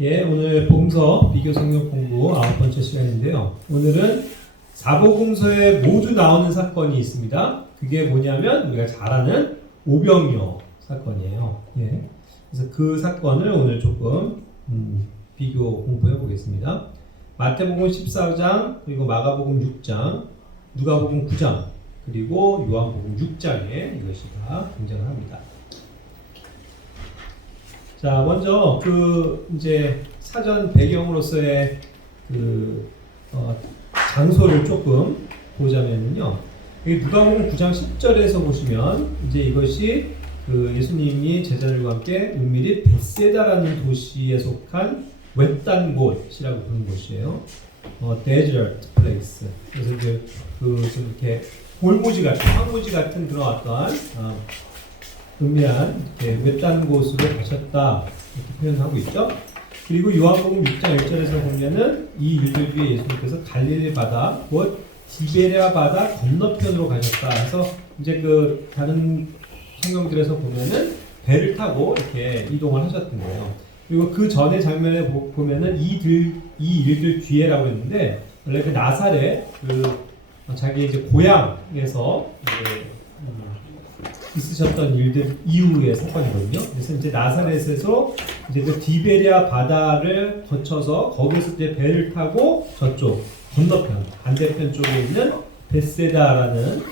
예, 오늘 복음서 비교 성경 공부 9번째 시간인데요. 오늘은 사복음서에 모두 나오는 사건이 있습니다. 그게 뭐냐면 우리가 잘 아는 오병이어 사건이에요. 예, 그래서 그 사건을 오늘 조금 비교 공부해 보겠습니다. 마태복음 14장, 그리고 마가복음 6장, 누가복음 9장, 그리고 요한복음 6장에 이것이 다 등장을 합니다. 자, 먼저 이제 사전 배경으로서의 장소를 조금 보자면요. 여기 누가복음 9장 10절에서 보시면 이제 이것이 예수님이 제자들과 함께 은밀히 벳세다라는 도시에 속한 외딴 곳이라고 부르는 곳이에요. desert place. 그래서 이제 좀 이렇게 골무지 같은, 황무지 같은 그런 어떠한 은밀한 외딴 곳으로 가셨다 이렇게 표현하고 있죠. 그리고 요한복음 6장 1절에서 보면은 이 일들 중에 예수님께서 갈릴리 바다 곧 디베랴 바다 건너편으로 가셨다. 그래서 이제 다른 성경들에서 보면은 배를 타고 이렇게 이동을 하셨던 거예요. 그리고 그 전의 장면에 보면은 이 일들 뒤에라고 했는데 원래 나사렛 자기 이제 고향에서 이제 있으셨던 일들 이후의 사건이거든요. 그래서 이제 나사렛에서 이제 디베랴 바다를 거쳐서 거기서 이제 배를 타고 저쪽 건너편 반대편 쪽에 있는 벳세다라는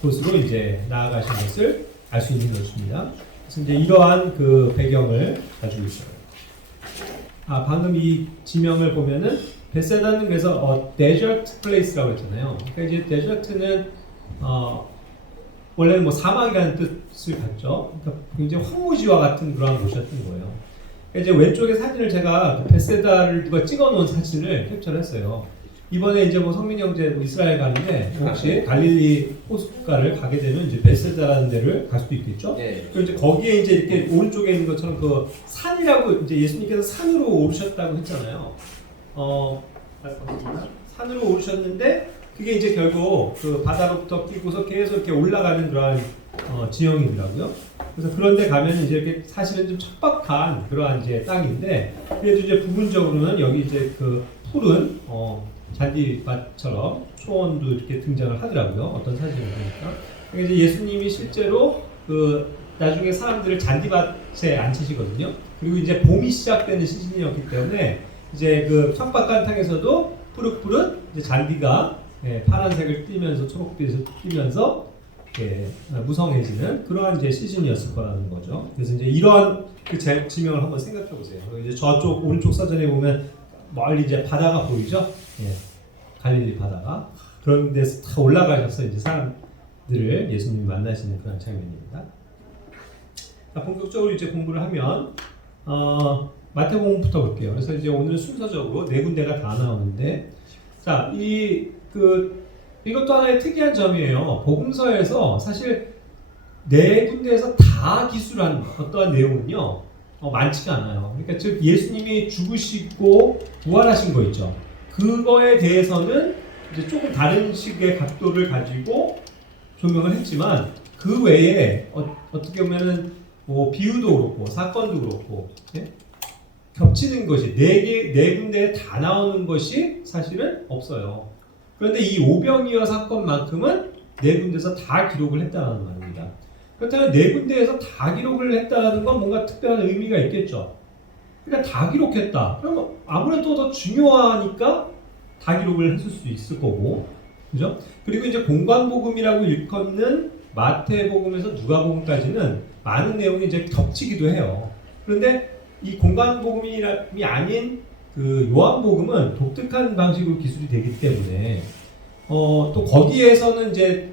곳으로 이제 나아가신 것을 알 수 있는 것입니다. 그래서 이제 이러한 배경을 가지고 있어요. 방금 이 지명을 보면은 벳세다는 그래서 desert place라고 했잖아요. 그러니까 이제 desert는 원래는 사막이라는 뜻을 갖죠. 그러니까 굉장히 황무지와 같은 그러한 곳이었던 거예요. 그러니까 이제 왼쪽에 사진을 제가 벳세다를 누가 찍어놓은 사진을 캡처를 했어요. 이번에 이제 성민이 형제 이스라엘 가는데 혹시 갈릴리 호숫가를 가게 되면 이제 벳세다라는 데를 갈 수도 있겠죠. 네. 그리고 이제 거기에 이제 이렇게 오른쪽에 있는 것처럼 산이라고 이제 예수님께서 산으로 오르셨다고 했잖아요. 산으로 오르셨는데 그게 이제 결국 바다로부터 끼고서 계속 이렇게 올라가는 그러한 지형이더라고요. 그래서 그런데 가면 이제 이렇게 사실은 좀 척박한 그러한 이제 땅인데 그래도 이제 부분적으로는 여기 이제 푸른 잔디밭처럼 초원도 이렇게 등장을 하더라고요. 어떤 사진을 보니까. 그러니까 이제 예수님이 실제로 나중에 사람들을 잔디밭에 앉히시거든요. 그리고 이제 봄이 시작되는 시즌이었기 때문에 이제 척박한 땅에서도 푸릇푸릇 이제 잔디가 파란색을 띠면서 초록빛을 띠면서 무성해지는 그러한 이제 시즌이었을 거라는 거죠. 그래서 이제 이러한 지명을 한번 생각해 보세요. 이제 저쪽 오른쪽 사전에 보면 멀리 이제 바다가 보이죠? 갈릴리 바다가 그런 데서 다 올라가셔서 이제 사람들을 예수님이 만나시는 그런 장면입니다. 본격적으로 이제 공부를 하면 마태복음부터 볼게요. 그래서 이제 오늘 순서적으로 네 군데가 다 나오는데 자, 이것도 하나의 특이한 점이에요. 복음서에서 사실 네 군데에서 다 기술한 어떠한 내용은요, 많지가 않아요. 그러니까 즉 예수님이 죽으시고 부활하신 거 있죠. 그거에 대해서는 이제 조금 다른 식의 각도를 가지고 조명을 했지만 그 외에 어떻게 보면은 비유도 그렇고 사건도 그렇고 겹치는 것이 네 군데에 다 나오는 것이 사실은 없어요. 그런데 이 오병이어 사건만큼은 네 군데에서 다 기록을 했다는 말입니다. 그렇다면 네 군데에서 다 기록을 했다는 건 뭔가 특별한 의미가 있겠죠. 그러니까 다 기록했다. 그러면 아무래도 더 중요하니까 다 기록을 했을 수 있을 거고, 그죠? 그리고 이제 공관복음이라고 일컫는 마태복음에서 누가복음까지는 많은 내용이 이제 겹치기도 해요. 그런데 이 공관복음이 아닌 요한복음은 독특한 방식으로 기술이 되기 때문에 또 거기에서는 이제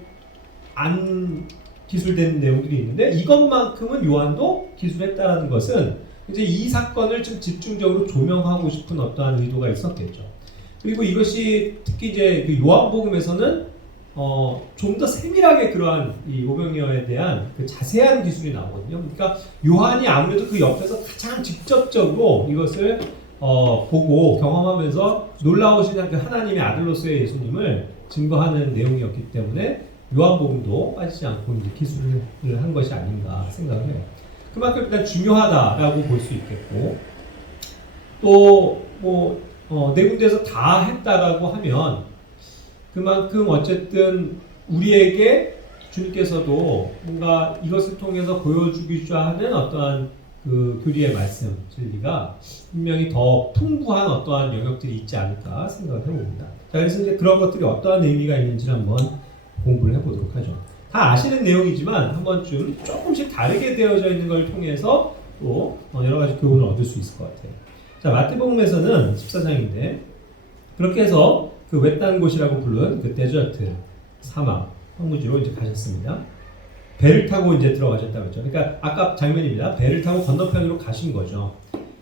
안 기술된 내용들이 있는데 이것만큼은 요한도 기술했다는 것은 이제 이 사건을 좀 집중적으로 조명하고 싶은 어떠한 의도가 있었겠죠. 그리고 이것이 특히 이제 요한복음에서는 좀 더 세밀하게 그러한 이 오병이어에 대한 자세한 기술이 나오거든요. 그러니까 요한이 아무래도 그 옆에서 가장 직접적으로 이것을 보고 경험하면서 놀라우신 하나님의 아들로서의 예수님을 증거하는 내용이었기 때문에 요한복음도 빠지지 않고 이제 기술을 한 것이 아닌가 생각을 해요. 그만큼 일단 중요하다라고 볼 수 있겠고, 또 네 군데에서 다 했다라고 하면 그만큼 어쨌든 우리에게 주님께서도 뭔가 이것을 통해서 보여주기자 하는 어떠한 그 교리의 말씀, 진리가 분명히 더 풍부한 어떠한 영역들이 있지 않을까 생각을 해봅니다. 자, 그래서 이제 그런 것들이 어떠한 의미가 있는지를 한번 공부를 해보도록 하죠. 다 아시는 내용이지만 한 번쯤 조금씩 다르게 되어져 있는 걸 통해서 또 여러 가지 교훈을 얻을 수 있을 것 같아요. 자, 마태복음에서는 14장인데 그렇게 해서 그 외딴 곳이라고 부른 그 데저트, 사막, 황무지로 이제 가셨습니다. 배를 타고 이제 들어가셨다고 했죠. 그러니까 아까 장면입니다. 배를 타고 건너편으로 가신 거죠.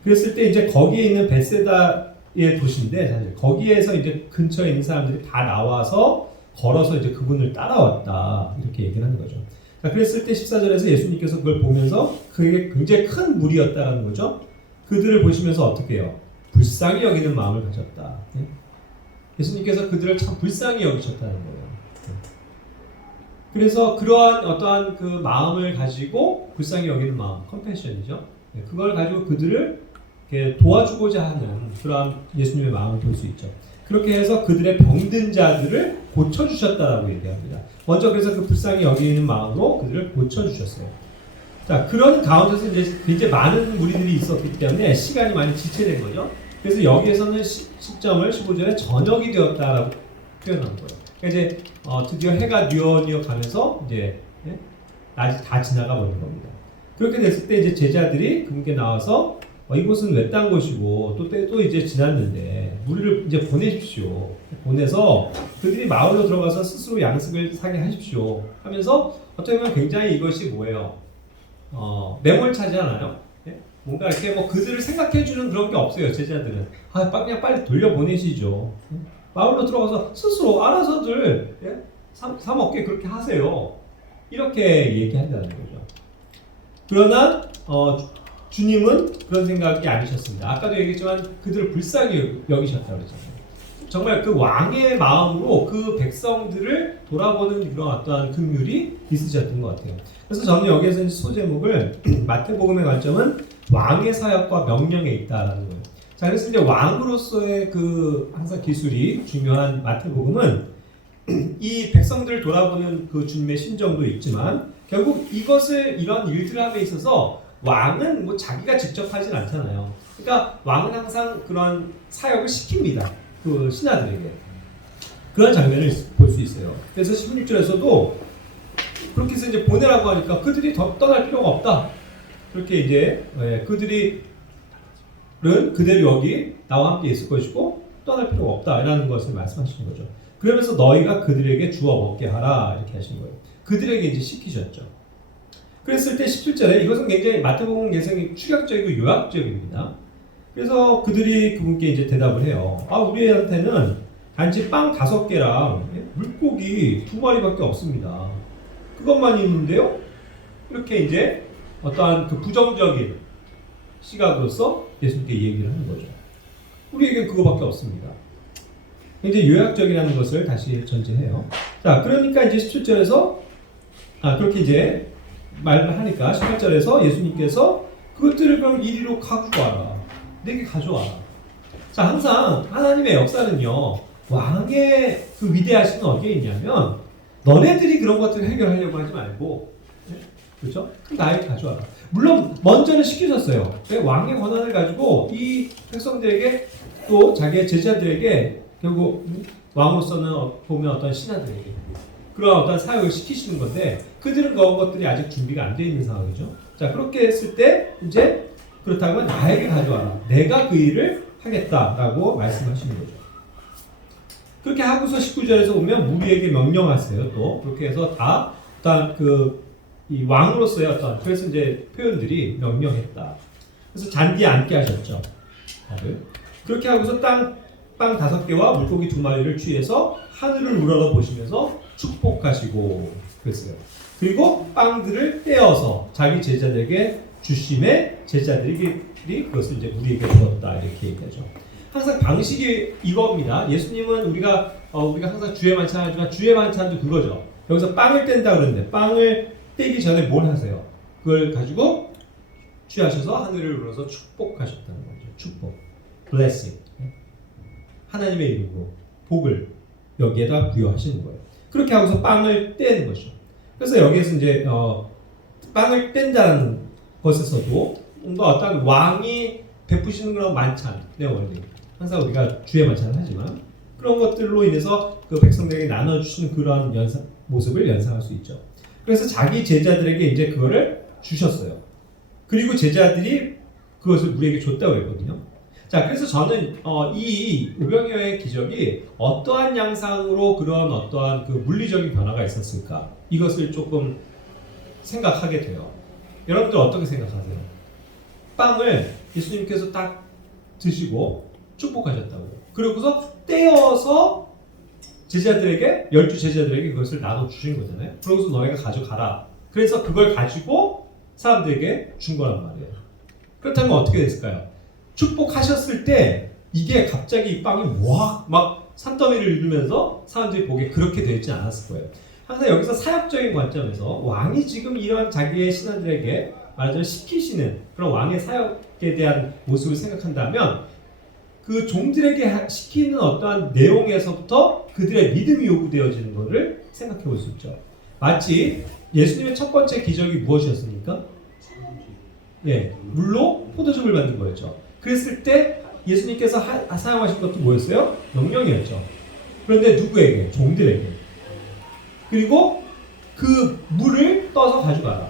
그랬을 때 이제 거기에 있는 벳세다의 도시인데 사실 거기에서 이제 근처에 있는 사람들이 다 나와서 걸어서 이제 그분을 따라왔다 이렇게 얘기를 하는 거죠. 자, 그랬을 때 14절에서 예수님께서 그걸 보면서 그게 굉장히 큰 무리였다라는 거죠. 그들을 보시면서 어떻게 해요? 불쌍히 여기는 마음을 가졌다. 예수님께서 그들을 참 불쌍히 여기셨다는 거예요. 그래서 그러한 어떠한 그 마음을 가지고 불쌍히 여기는 마음, 컴패션이죠. 그걸 가지고 그들을 도와주고자 하는 그러한 예수님의 마음을 볼 수 있죠. 그렇게 해서 그들의 병든 자들을 고쳐주셨다라고 얘기합니다. 먼저 그래서 그 불쌍히 여기는 마음으로 그들을 고쳐주셨어요. 자, 그런 가운데서 이제 굉장히 많은 무리들이 있었기 때문에 시간이 많이 지체된 거죠. 그래서 여기에서는 시점을 15절에 저녁이 되었다라고 표현한 거예요. 그러니까 이제 드디어 해가 뉘어 가면서 이제 낮이 다 지나가 버린 겁니다. 그렇게 됐을 때 이제 제자들이 그분께 나와서 이곳은 외딴 곳이고 또 이제 지났는데 무리를 이제 보내십시오. 보내서 그들이 마을로 들어가서 스스로 양식을 사게 하십시오. 하면서 어떻게 보면 굉장히 이것이 뭐예요? 매몰차지 않아요? 예? 뭔가 이렇게 뭐 그들을 생각해주는 그런 게 없어요. 제자들은 그냥 빨리 돌려보내시죠. 마을로 들어가서 스스로 알아서들 사 먹게 그렇게 하세요. 이렇게 얘기한다는 거죠. 그러나 주님은 그런 생각이 아니셨습니다. 아까도 얘기했지만 그들을 불쌍히 여기셨다고 그랬잖아요. 정말 그 왕의 마음으로 그 백성들을 돌아보는 그런 어떠한 긍휼이 있으셨던 것 같아요. 그래서 저는 여기에서 소제목을 마태복음의 관점은 왕의 사역과 명령에 있다라는 거예요. 자, 그래서 이제 왕으로서의 그 항상 기술이 중요한 마태복음은 이 백성들을 돌아보는 그 주님의 심정도 있지만 결국 이런 일들함에 있어서 왕은 뭐 자기가 직접 하진 않잖아요. 그러니까 왕은 항상 그런 사역을 시킵니다. 그 신하들에게. 그런 장면을 볼 수 있어요. 그래서 16절에서도 그렇게 해서 이제 보내라고 하니까 그들이 더 떠날 필요가 없다. 그렇게 이제 그들은 그대로 여기 나와 함께 있을 것이고 떠날 필요가 없다라는 것을 말씀하시는 거죠. 그러면서 너희가 그들에게 주어 먹게 하라 이렇게 하신 거예요. 그들에게 이제 시키셨죠. 그랬을 때 17절에 이것은 굉장히 마태복음 개성이 추격적이고 요약적입니다. 그래서 그들이 그분께 이제 대답을 해요. 우리한테는 단지 빵 5개랑 물고기 2마리밖에 없습니다. 그것만 있는데요? 이렇게 이제 어떠한 그 부정적인 시각으로서 예수님께 얘기를 하는 거죠. 우리에게 그거밖에 없습니다. 굉장히 요약적이라는 것을 다시 전제해요. 자, 그러니까 이제 17절에서 그렇게 이제 말을 하니까 18절에서 예수님께서 그것들을 그럼 이리로 가지고 와라. 내게 가져와라. 자, 항상 하나님의 역사는요, 왕의 그 위대하신 어디에 있냐면, 너네들이 그런 것들을 해결하려고 하지 말고, 그렇죠? 나에게 가져와라. 물론 먼저는 시키셨어요. 왕의 권한을 가지고 이 백성들에게 또 자기의 제자들에게 결국 왕으로서는 보면 어떤 신하들에게 그런 어떤 사역을 시키시는 건데 그들은 그런 것들이 아직 준비가 안 돼 있는 상황이죠. 자, 그렇게 했을 때 이제 그렇다면 나에게 가져와라. 내가 그 일을 하겠다라고 말씀하시는 거죠. 그렇게 하고서 19절에서 보면 무리에게 명령하세요. 또 그렇게 해서 다 일단 이 왕으로서의 어떤 그래서 이제 표현들이 명령했다. 그래서 잔디에 앉게 하셨죠. 그렇게 하고서 빵 5개와 물고기 2마리를 취해서 하늘을 우러러 보시면서 축복하시고 그랬어요. 그리고 빵들을 떼어서 자기 제자들에게 주심에 제자들이 그것을 이제 우리에게 주었다 이렇게 얘기하죠. 항상 방식이 이겁니다. 예수님은 우리가 항상 주의 만찬 하지만 주의 만찬도 그거죠. 여기서 빵을 뗀다 그러는데 빵을 떼기 전에 뭘 하세요? 그걸 가지고 취하셔서 하늘을 우러서 축복하셨다는 거죠. 축복. blessing. 하나님의 이름으로 복을 여기에다 부여하시는 거예요. 그렇게 하고서 빵을 떼는 거죠. 그래서 여기에서 이제 빵을 뗀다는 것에서도 뭔가 어떤 왕이 베푸시는 그런 만찬, 원리 항상 우리가 주의 만찬을 하지만 그런 것들로 인해서 그 백성들에게 나눠주시는 그런 모습을 연상할 수 있죠. 그래서 자기 제자들에게 이제 그거를 주셨어요. 그리고 제자들이 그것을 우리에게 줬다고 했거든요. 자, 그래서 저는 이 오병이어의 기적이 어떠한 양상으로 그런 어떠한 그 물리적인 변화가 있었을까? 이것을 조금 생각하게 돼요. 여러분들 어떻게 생각하세요? 빵을 예수님께서 딱 드시고 축복하셨다고요. 그러고서 떼어서 제자들에게 12제자들에게 그것을 나눠 주신 거잖아요. 그러고서 너희가 가져가라. 그래서 그걸 가지고 사람들에게 준 거란 말이에요. 그렇다면 어떻게 됐을까요? 축복하셨을 때 이게 갑자기 이 빵이 막 산더미를 일으면서 사람들이 보기에 그렇게 되어 있지 않았을 거예요. 항상 여기서 사역적인 관점에서 왕이 지금 이런 자기의 신하들에게 말하자면 시키시는 그런 왕의 사역에 대한 모습을 생각한다면 그 종들에게 시키는 어떠한 내용에서부터 그들의 믿음이 요구되어지는 것을 생각해 볼 수 있죠. 마치 예수님의 첫 번째 기적이 무엇이었습니까? 예, 물로 포도즙을 만든 거였죠. 그랬을 때 예수님께서 사용하신 것도 뭐였어요? 명령이었죠. 그런데 누구에게? 종들에게. 그리고 그 물을 떠서 가져가라.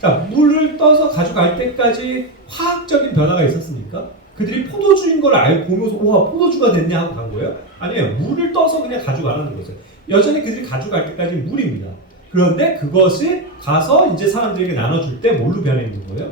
자, 물을 떠서 가져갈 때까지 화학적인 변화가 있었습니까? 그들이 포도주인 걸 알고 보면서 와, 포도주가 됐네 하고 간 거예요? 아니에요. 물을 떠서 그냥 가져가라는 거죠. 여전히 그들이 가져갈 때까지 물입니다. 그런데 그것이 가서 이제 사람들에게 나눠줄 때 뭘로 변해 있는 거예요?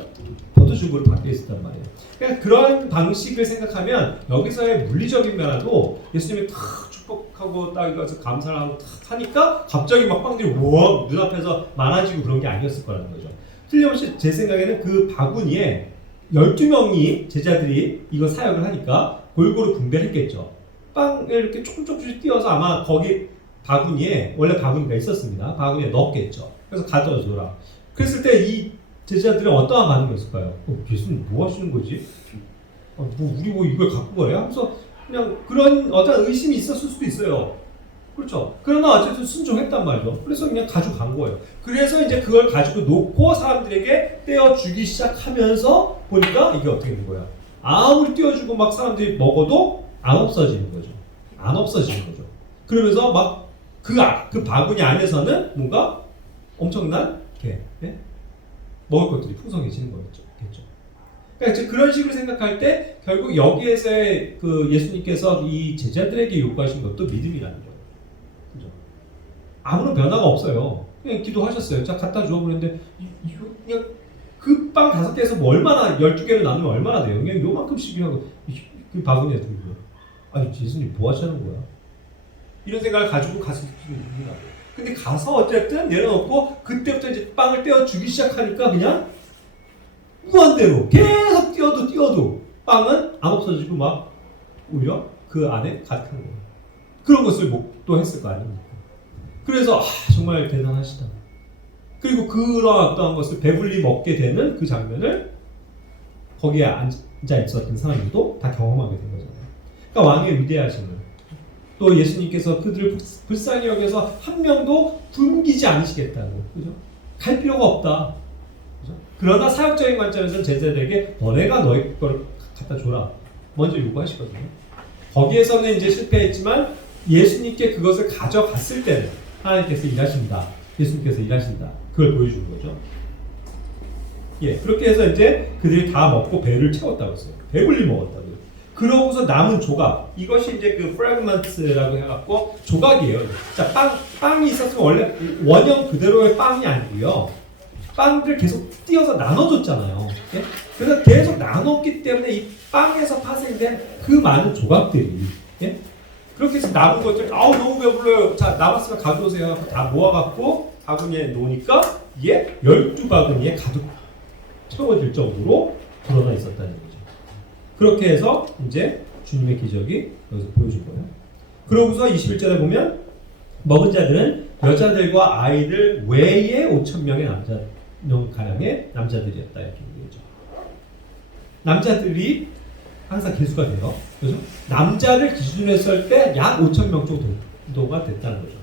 포도주로 바뀌어 있었단 말이에요. 그러니까 그런 방식을 생각하면 여기서의 물리적인 변화도 예수님이 탁 축복하고 딱 이것을 감사를 하고 탁 하니까 갑자기 막 빵들이 우와 눈앞에서 많아지고 그런 게 아니었을 거라는 거죠. 틀림없이 제 생각에는 그 바구니에 12명이 제자들이 이거 사역을 하니까 골고루 분배를 했겠죠. 빵을 이렇게 조금씩 띄어서 아마 거기 바구니에 원래 바구니가 있었습니다. 바구니에 넣었겠죠. 그래서 가져줘라. 그랬을 때 이 제자들은 어떠한 반응이었을까요? 예수님 뭐 하시는 거지? 우리 이걸 갖고 가요? 하면서 그냥 그런 어떤 의심이 있었을 수도 있어요. 그렇죠. 그러나 어쨌든 순종했단 말이죠. 그래서 그냥 가져간 거예요. 그래서 이제 그걸 가지고 놓고 사람들에게 떼어주기 시작하면서 보니까 이게 어떻게 된 거야? 아무리 떼어주고 막 사람들이 먹어도 안 없어지는 거죠. 안 없어지는 거죠. 그러면서 막 그 바구니 안에서는 뭔가 엄청난 먹을 것들이 풍성해지는 거겠죠. 그러니까 그런 식으로 생각할 때 결국 여기에서의 그 예수님께서 이 제자들에게 요구하신 것도 믿음이라는 거예요. 그죠? 아무런 변화가 없어요. 그냥 기도하셨어요. 자, 갖다 줘. 그랬는데 그냥 그 빵 5개에서 뭐 얼마나 12개를 나누면 얼마나 돼요? 그냥 요만큼씩 하고 그 바구니에 들고요. 아니 예수님 뭐 하시는 거야? 이런 생각을 가지고 갔을 수도 있는 거예요. 근데 가서 어쨌든 내려놓고 그때부터 이제 빵을 떼어주기 시작하니까 그냥 무한대로 계속 띄어도 빵은 안 없어지고 막 오히려 그 안에 가득한 거예요. 그런 것을 목도했을 거 아닙니까? 그래서 정말 대단하시다. 그리고 그런 어떤 것을 배불리 먹게 되는 그 장면을 거기에 앉아 있었던 사람들도 다 경험하게 된 거잖아요. 그러니까 왕의 위대하심을 또 예수님께서 그들을 불쌍히 여겨서 한 명도 굶기지 않으시겠다고, 그죠? 갈 필요가 없다. 그죠? 그러나 사역적인 관점에서는 제자들에게 너네가 너희 걸 갖다 줘라. 먼저 요구하시거든요. 거기에서는 이제 실패했지만 예수님께 그것을 가져갔을 때는 하나님께서 일하신다. 예수님께서 일하신다. 그걸 보여주는 거죠. 예, 그렇게 해서 이제 그들이 다 먹고 배를 채웠다고 했어요. 배불리 먹었다고. 그러고서 남은 조각, 이것이 이제 그 프래그먼트라고 해갖고 조각이에요. 자, 빵이 있었으면 원래 원형 그대로의 빵이 아니고요. 빵들 계속 띄어서 나눠줬잖아요. 예? 그래서 계속 나눴기 때문에 이 빵에서 파생된 그 많은 조각들이, 예? 그렇게 해서 남은 것들, 너무 배불러요. 자, 남았으면 가져오세요. 다 모아갖고 바구니에 놓으니까 이게 12바구니에 가득 채워질 정도로 불어나 있었다는 거죠. 그렇게 해서 이제 주님의 기적이 여기서 보여준 거예요. 그러고서 21절에 보면 먹은 자들은 여자들과 아이들 외에 5,000명의 가량의 남자들이었다 이렇게 얘기하죠. 남자들이 항상 개수가 돼요. 그죠? 남자를 기준으로 했을 때 약 5천 명 정도가 됐다는 거죠.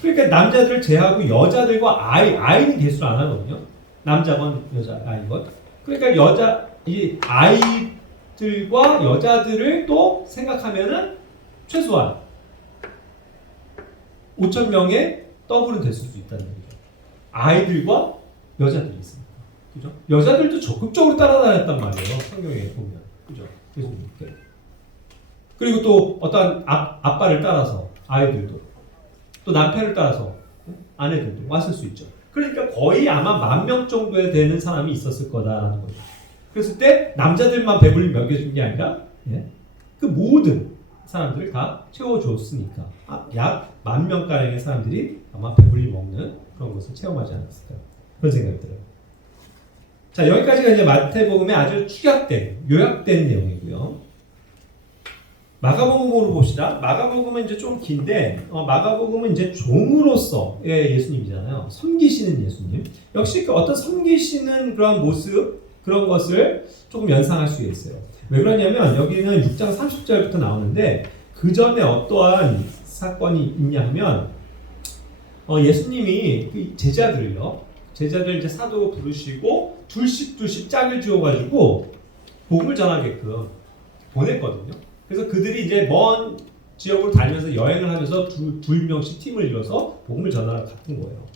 그러니까 남자들을 제외하고 여자들과 아이는 개수를 안 하거든요. 남자건 여자 아이건. 그러니까 이 아이들과 여자들을 또 생각하면은 최소한 5천 명의 더블은 될 수도 있다는 거죠. 아이들과 여자들이 있습니다. 그죠? 여자들도 적극적으로 따라다녔단 말이에요. 성경에 보면. 그죠? 그리고 또 어떤 아빠를 따라서 아이들도 또 남편을 따라서 아내들도 왔을 수 있죠. 그러니까 거의 아마 10,000명 정도에 되는 사람이 있었을 거다라는 거죠. 그랬을 때 남자들만 배불리 먹여준 게 아니라 그 모든 사람들을 다 채워줬으니까 약 10,000명가량의 사람들이 아마 배불리 먹는 그런 것을 체험하지 않았을까 그런 생각이 들어요. 자, 여기까지가 이제 마태복음의 아주 요약된 내용이고요. 마가복음으로 봅시다. 마가복음은 이제 좀 긴데, 마가복음은 이제 종으로서의 예수님이잖아요. 섬기시는 예수님. 역시 그 어떤 섬기시는 그런 모습, 그런 것을 조금 연상할 수 있어요. 왜 그러냐면, 여기는 6장 30절부터 나오는데, 그 전에 어떠한 사건이 있냐 하면, 예수님이 그 제자들 이제 사도로 부르시고, 둘씩 짝을 지어가지고, 복음을 전하게끔 보냈거든요. 그래서 그들이 이제 먼 지역으로 다니면서 여행을 하면서 둘 명씩 팀을 이뤄서 복음을 전하러 갔던 거예요.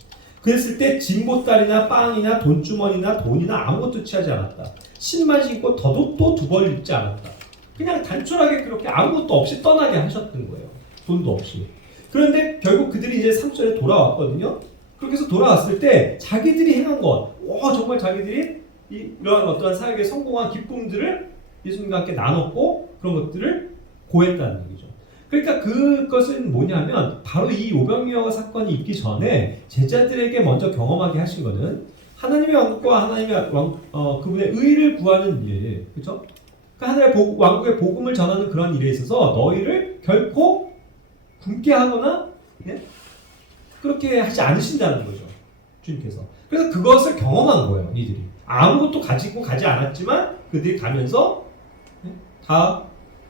그랬을 때 진보딸이나 빵이나 돈주머니나 돈이나 아무것도 취하지 않았다. 신만 신고 덧옷도 두 벌 입지 않았다. 그냥 단촐하게 그렇게 아무것도 없이 떠나게 하셨던 거예요. 돈도 없이. 그런데 결국 그들이 이제 3절에 돌아왔거든요. 그렇게 해서 돌아왔을 때 자기들이 행한 것, 정말 자기들이 이러한 어떠한 사역에 성공한 기쁨들을 예수님과 함께 나눴고 그런 것들을 고했다는 얘기죠. 그러니까 그것은 뭐냐면 바로 이 오병이어 사건이 있기 전에 제자들에게 먼저 경험하게 하신 것은 하나님의 왕국과 하나님의 그분의 의를 구하는 일, 그렇죠? 그러니까 하나님의 왕국의 복음을 전하는 그런 일에 있어서 너희를 결코 굶게 하거나 그렇게 하지 않으신다는 거죠. 주님께서. 그래서 그것을 경험한 거예요. 이들이. 아무것도 가지고 가지 않았지만 그들이 가면서 다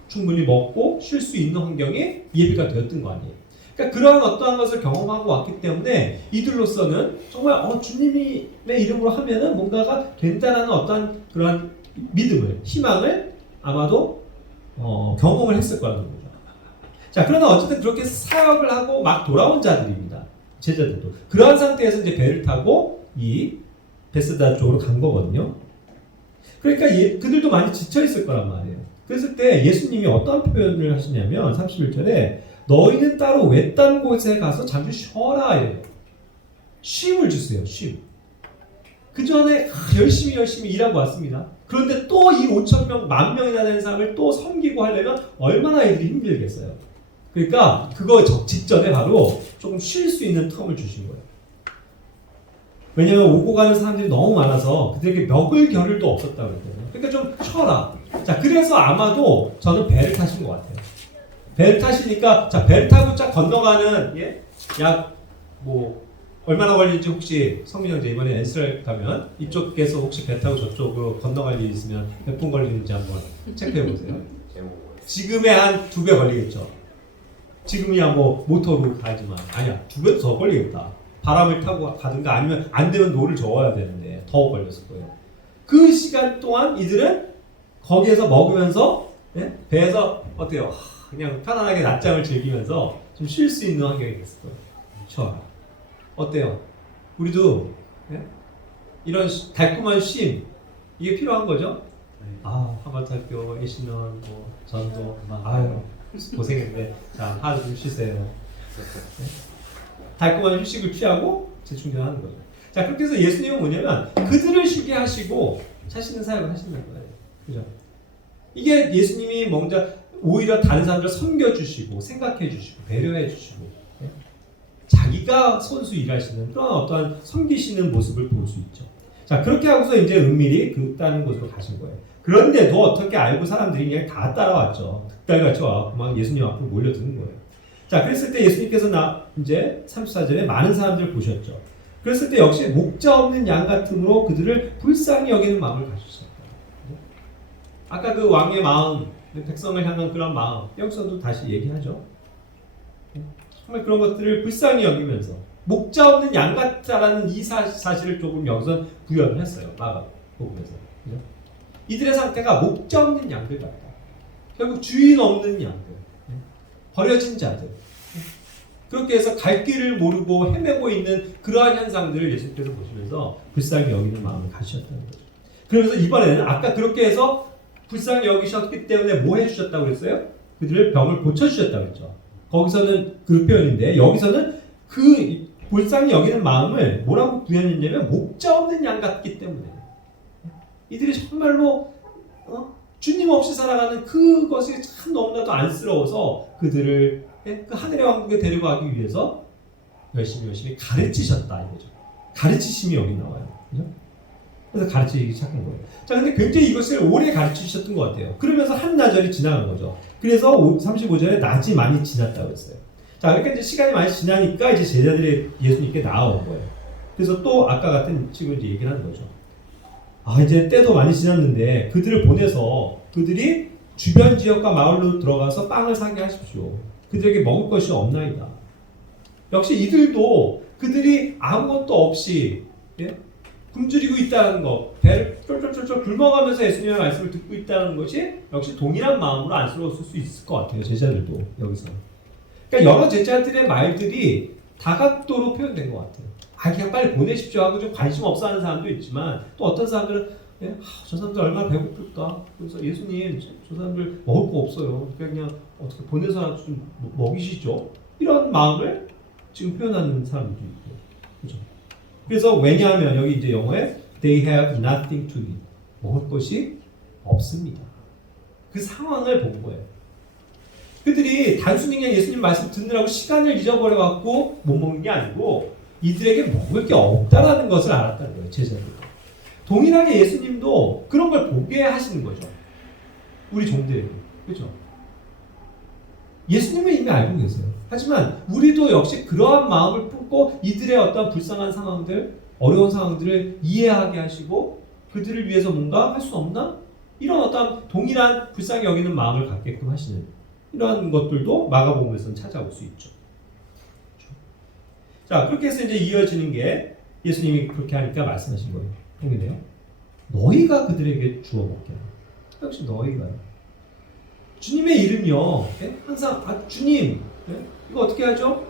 충분히 먹고 쉴 수 있는 환경이 예비가 되었던 거 아니에요. 그러니까 그러한 어떠한 것을 경험하고 왔기 때문에 이들로서는 정말 주님의 이름으로 하면은 뭔가가 된다라는 어떠한 그러한 믿음을, 희망을 아마도 경험을 했을 거라는 거죠. 자, 그러나 어쨌든 그렇게 사역을 하고 막 돌아온 자들입니다. 제자들도. 그러한 상태에서 이제 배를 타고 이 베스다 쪽으로 간 거거든요. 그러니까 그들도 많이 지쳐 있을 거란 말이에요. 그랬을 때 예수님이 어떤 표현을 하시냐면 31절에 너희는 따로 외딴 곳에 가서 잠시 쉬어라 이래요. 쉼을 주세요. 쉼. 그 전에 열심히 일하고 왔습니다. 그런데 또 이 5,000명, 10,000명이나 되는 사람을 또 섬기고 하려면 얼마나 이들이 힘들겠어요. 그러니까 그거 직전에 바로 조금 쉴 수 있는 텀을 주신 거예요. 왜냐하면 오고 가는 사람들이 너무 많아서 그들에게 먹을 겨를도 없었다고 그랬거든요. 그러니까 좀 쉬어라. 자, 그래서 아마도 저는 배를 타신 것 같아요. 배를 타시니까, 자, 배를 타고 쫙 건너가는, 약, 얼마나 걸리는지 혹시 성민 형제 이번에 엔스를 가면 이쪽에서 혹시 배 타고 저쪽으로 건너갈 일이 있으면 몇 분 걸리는지 한번 체크해 보세요. 지금의 한 2배 걸리겠죠. 지금이야 모터로 가지만. 아니야, 2배도 더 걸리겠다. 바람을 타고 가든가 아니면 안 되면 노를 저어야 되는데 더 걸렸을 거예요. 그 시간 동안 이들은 거기에서 먹으면서 배에서 어때요? 그냥 편안하게 낮잠을 즐기면서 좀 쉴 수 있는 환경이 됐을 거예요. 쉬어라. 어때요? 우리도 이런 달콤한 쉼 이게 필요한 거죠? 하마탈교, 애신원, 전도 아유 고생했네. 자, 하루 좀 쉬세요. 달콤한 휴식을 취하고 재충전하는 거죠. 자, 그렇게 해서 예수님은 뭐냐면 그들을 쉬게 하시고 자신은 사역을 하신다는 거예요. 그죠? 이게 예수님이 먼저 오히려 다른 사람들을 섬겨주시고 생각해주시고 배려해주시고 자기가 손수 일하시는 그런 어떠한 섬기시는 모습을 볼 수 있죠. 자, 그렇게 하고서 이제 은밀히 다른 곳으로 가신 거예요. 그런데도 어떻게 알고 사람들이 그냥 다 따라왔죠. 득달같이 와서 막 예수님 앞으로 몰려드는 거예요. 자, 그랬을 때 예수님께서 이제 34절에 많은 사람들을 보셨죠. 그랬을 때 역시 목자 없는 양 같음으로 그들을 불쌍히 여기는 마음을 가지셨다. 아까 그 왕의 마음, 백성을 향한 그런 마음, 여기서도 다시 얘기하죠. 정말 그런 것들을 불쌍히 여기면서 목자 없는 양 같다라는 이 사실을 조금 여기서 부여를 했어요. 마가복음에서. 그죠? 이들의 상태가 목자 없는 양들 같다. 결국 주인 없는 양들, 버려진 자들. 그렇게 해서 갈 길을 모르고 헤매고 있는 그러한 현상들을 예수님께서 보시면서 불쌍히 여기는 마음을 가지셨다는 거죠. 그러면서 이번에는 아까 그렇게 해서 불쌍히 여기셨기 때문에 뭐 해주셨다고 그랬어요? 그들을 병을 고쳐주셨다고 했죠. 거기서는 그 표현인데 여기서는 그 불쌍히 여기는 마음을 뭐라고 구현했냐면 목자 없는 양 같기 때문에 이들이 정말로 주님 없이 살아가는 그것이 참 너무나도 안쓰러워서 그들을 그 하늘의 왕국에 데려가기 위해서 열심히 가르치셨다 이거죠. 가르치심이 여기 나와요. 그죠? 그래서 가르치기 시작한 거예요. 자, 근데 굉장히 이것을 오래 가르치셨던 것 같아요. 그러면서 한나절이 지나간 거죠. 그래서 35절에 낮이 많이 지났다고 했어요. 자, 그러니까 이제 시간이 많이 지나니까 이제 제자들이 예수님께 나아온 거예요. 그래서 또 아까 같은 식으로 이제 얘기를 하는 거죠. 아, 이제 때도 많이 지났는데 그들을 보내서 그들이 주변 지역과 마을로 들어가서 빵을 사게 하십시오. 그들에게 먹을 것이 없나이다. 역시 이들도 그들이 아무것도 없이 굶주리고 있다는 것, 배를 쫄쫄쫄쫄 굶어가면서 예수님의 말씀을 듣고 있다는 것이 역시 동일한 마음으로 안쓰러웠을 수 있을 것 같아요. 제자들도 여기서. 그러니까 여러 제자들의 말들이 다각도로 표현된 것 같아요. 그냥 빨리 보내십시오 하고 좀 관심 없어 하는 사람도 있지만 또 어떤 사람들은 저 사람들 얼마나 배고플까. 그래서 예수님 저 사람들 먹을 거 없어요. 그냥 어떻게 보내서 좀 먹이시죠. 이런 마음을 지금 표현하는 사람들도 있고. 그렇죠? 그래서 왜냐하면 여기 이제 영어에 they have nothing to eat. 먹을 것이 없습니다. 그 상황을 본 거예요. 그들이 단순히 그냥 예수님 말씀 듣느라고 시간을 잊어버려 갖고 못 먹는 게 아니고 이들에게 먹을 게 없다라는 것을 알았다는 거예요. 제자들. 동일하게 예수님도 그런 걸 보게 하시는 거죠. 우리 종들에게. 그렇죠? 예수님은 이미 알고 계세요. 하지만 우리도 역시 그러한 마음을 품고 이들의 어떤 불쌍한 상황들, 어려운 상황들을 이해하게 하시고 그들을 위해서 뭔가 할 수 없나? 이런 어떤 동일한 불쌍히 여기는 마음을 갖게끔 하시는 이런 것들도 마가복음에서는 찾아올 수 있죠. 자, 그렇게 해서 이제 이어지는 게 예수님이 그렇게 하니까 말씀하신 거예요. 통이네요. 너희가 그들에게 주어 먹게 하라. 역시 너희가요. 주님의 이름이요. 항상 주님 이거 어떻게 하죠?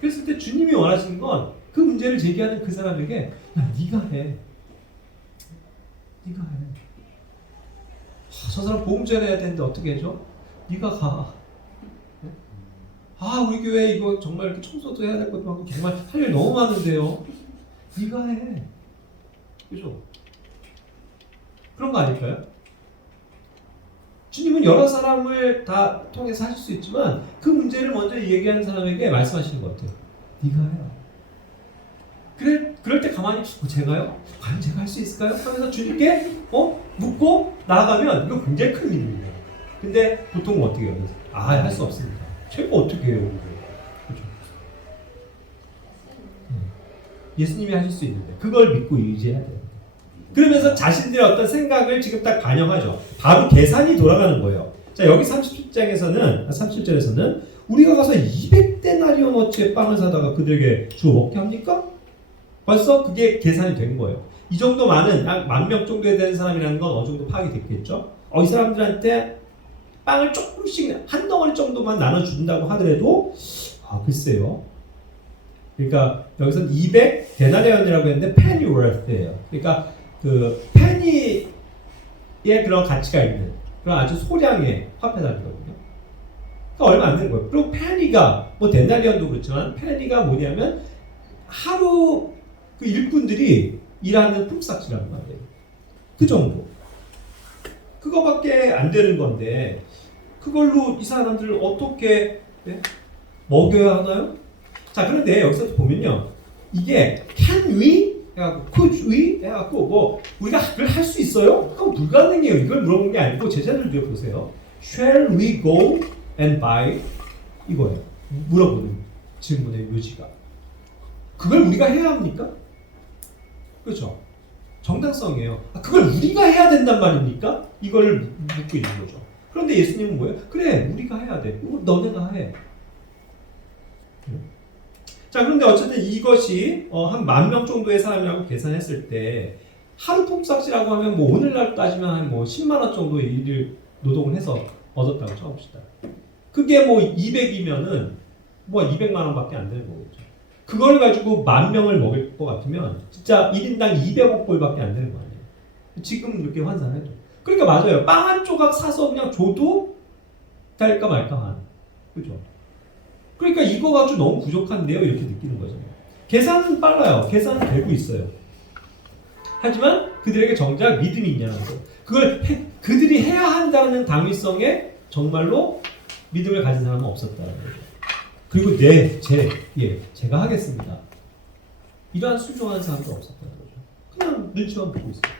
그랬을 때 주님이 원하시는 건 그 문제를 제기하는 그 사람에게 네가 해. 네가 해. 저 사람 보험 전해야 되는데 어떻게 해줘? 네가 가. 우리 교회 이거 정말 이렇게 청소도 해야 될 것도 많고 정말 할 일 너무 많은데요. 네가 해. 그죠? 그런 거 아닐까요? 주님은 여러 사람을 다 통해서 하실 수 있지만 그 문제를 먼저 얘기하는 사람에게 말씀하시는 것 같아요. 네가 해요. 그럴 때 가만히 제가요? 과연 제가 할 수 있을까요? 하면서 주님께 묻고 나아가면 이거 굉장히 큰 일입니다. 근데 보통 어떻게 해요? 할 수 없습니다. 제가 어떻게 해요? 그렇죠? 예수님이 하실 수 있는데 그걸 믿고 의지해야 돼요. 그러면서 자신들의 어떤 생각을 지금 딱 반영하죠. 바로 계산이 돌아가는 거예요. 자, 여기 37절에서는 우리가 가서 200데나리온어치의 빵을 사다가 그들에게 주어 먹게 합니까? 벌써 그게 계산이 된 거예요. 이 정도 많은 약 10,000명 정도에 되는 사람이라는 건 어느 정도 파악이 됐겠죠. 이 사람들한테 빵을 조금씩 한 덩어리 정도만 나눠준다고 하더라도 글쎄요. 그러니까 여기서는 200데나리온이라고 했는데 penny worth예요. 그러니까 그 페니의 그런 가치가 있는 그런 아주 소량의 화폐단위거든요. 그러니까 얼마 안 되는 거예요. 그리고 페니가 데나리온도 그렇지만 페니가 뭐냐면 하루 그 일꾼들이 일하는 품삯이라는 말이에요. 그 정도. 그거밖에 안 되는 건데 그걸로 이 사람들을 어떻게 먹여야 하나요? 자, 그런데 여기서 보면요. 이게 can we? could we? 해갖고 우리가 그걸 할 수 있어요? 그건 불가능해요. 이걸 물어본 게 아니고 제자들도 보세요. Shall we go and buy? 이거예요. 물어보는 질문의 요지가. 그걸 우리가 해야 합니까? 그렇죠. 정당성이에요. 그걸 우리가 해야 된단 말입니까? 이걸 묻고 있는 거죠. 그런데 예수님은 뭐예요? 그래, 우리가 해야 돼. 이거 너네가 해. 자, 그런데 어쨌든 이것이 한 10,000명 정도의 사람이라고 계산했을 때 하루 품삯이라고 하면 뭐 오늘날 따지면 한 뭐 10만 원 정도의 일을 노동을 해서 얻었다고 쳐봅시다. 그게 뭐 200이면은 뭐 200만 원밖에 안 되는 거겠죠. 그걸 가지고 10,000명을 먹일 것 같으면 진짜 1인당 200억 불밖에 안 되는 거 아니에요. 지금 이렇게 환산해도. 그러니까 맞아요. 빵 한 조각 사서 그냥 줘도 될까 말까 한. 그죠? 그러니까 이거 가지고 너무 부족한데요. 이렇게 느끼는 거죠. 계산은 빨라요. 계산은 되고 있어요. 하지만 그들에게 정작 믿음이 있냐는 거. 그들이 해야 한다는 당위성에 정말로 믿음을 가진 사람은 없었다는 거죠. 그리고 제가 하겠습니다. 이러한 순종하는 사람도 없었다는 거죠. 그냥 눈치만 보고 있어요.